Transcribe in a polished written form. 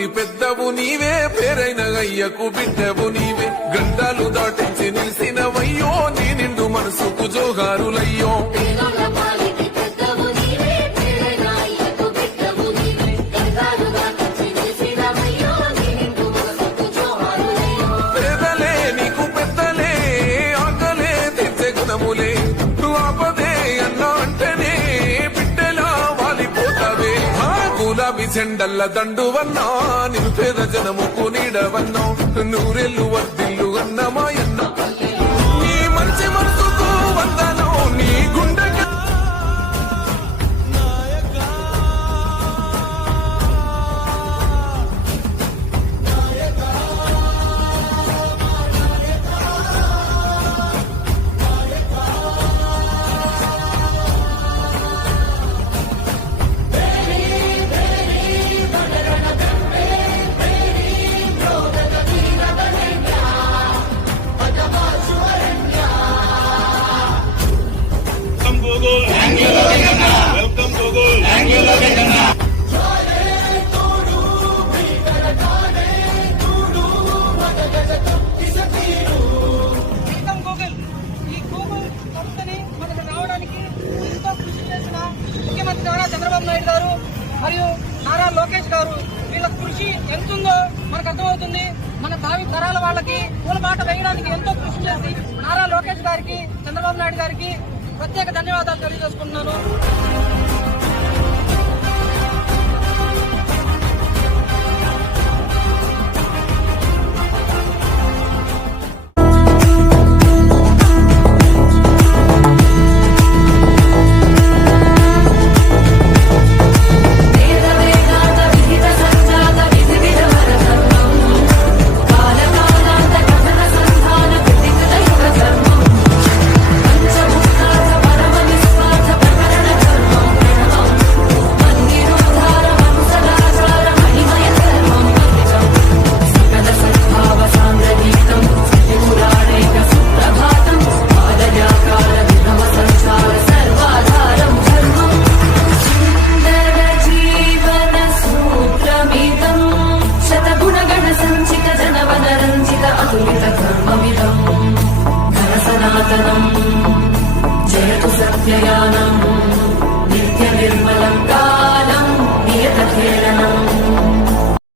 ఇంటి పెద్దవు నీవే, పేరైన అయ్యకు బిడ్డవు నీవే. గండాలు దాటించి నిలిసినవయ్యో, నీ నిండు మనసుకు జోగారులయ్యో. పేదలే నీకు పెద్దలే, ఆకలే తెచ్చే గుణములే. ఆపదే అన్న అంటేనే బిడ్డలా వాలిపోతావే. గులాబీ చెండల్ల దండువన్నా, నిరుపేద జనముకు నీడవన్నా. నూరెళ్ళు వర్దిల్లు అన్నమాయన్న, నీ మంచి మనసుకు వందనం. నీ గుండెకి వెల్కమ్ గూగుల్. ఈ గూగుల్ సంస్థని మనకు రావడానికి ఎంతో కృషి చేసిన ముఖ్యమంత్రి నారా చంద్రబాబు నాయుడు గారు మరియు నారా లోకేష్ గారు, వీళ్ళ కృషి ఎంతుందో మనకు అర్థమవుతుంది. మన భావి తరాల వాళ్ళకి పూలబాట వేయడానికి ఎంతో కృషి చేసి నారా లోకేష్ గారికి, చంద్రబాబు నాయుడు గారికి ప్రత్యేక ధన్యవాదాలు తెలియజేసుకుంటున్నాను. జయతు సత్యయానం